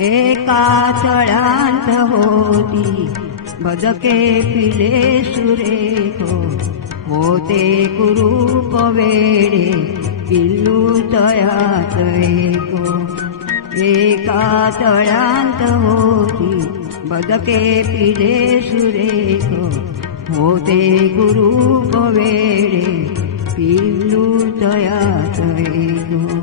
एका तळ्यात होती बदके पिले सुरेख, होते कुरूप वेडे पिल्लू तळ्यात एक. एका तळ्यात होती बदके पिले सुरेख, होते कुरूप वेडे पिल्लू तळ्यात एक.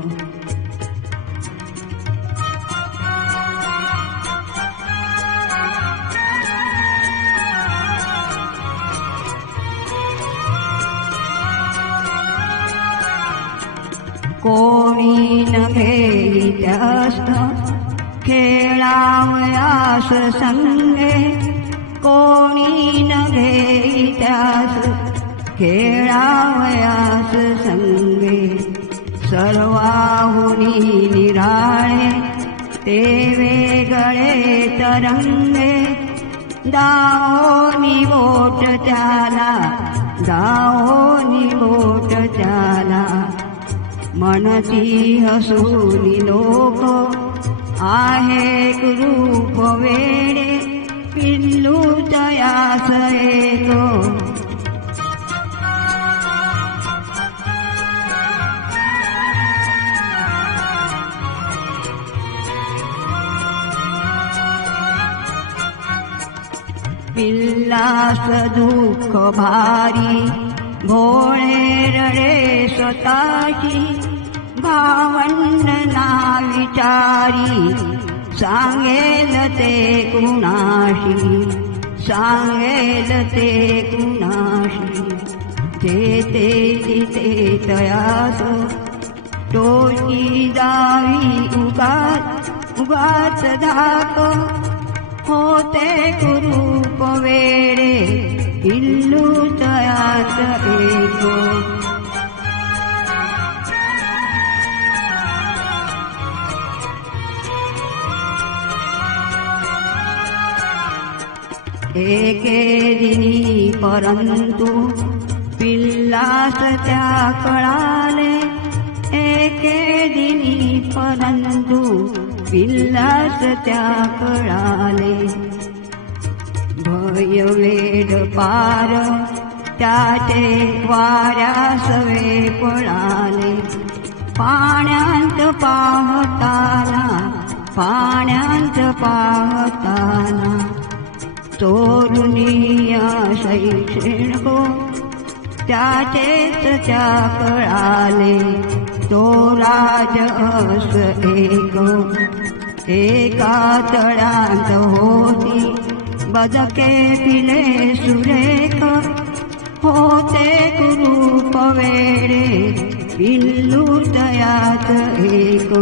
कोणी न घेई त्यास खेळावयास संगे, कोणी न घेई त्यास खेळावयास संगे. सर्वाहुनी निराळे ते वेगळे तरंगे, दाओनी बोट त्याला, दाओनी बोट त्याला. मनती हसूनी लोक आहे रूप वेडे पिल्लू तयास एक. पिल्लास दुःख भारी भोळे रडे स्वतःची, भावंडना विचारी सांगेल ते कुणाशी, सांगेल ते कुणाशी. जेते जिथे तयास टोची जावी उगाच उगाच धाक, होते कुरूप वेडे पिल्लू तयास एक. एके दिनी परंतु पिल्लास त्या कळाले, एके दिनी परंतु पिल्लास त्या कळाले. भय वेड पार त्याचे वाऱ्यास वे पळाले, पाण्यात पाहताना, पाण्यात पाहताना. चोरुनिया शैक्षणिको त्याचेच त्या कळाले, तो राज अस एक. एका तळ्यात होती बदके पिले सुरेख, होते कुरूप वेडे पिल्लू तयास एक.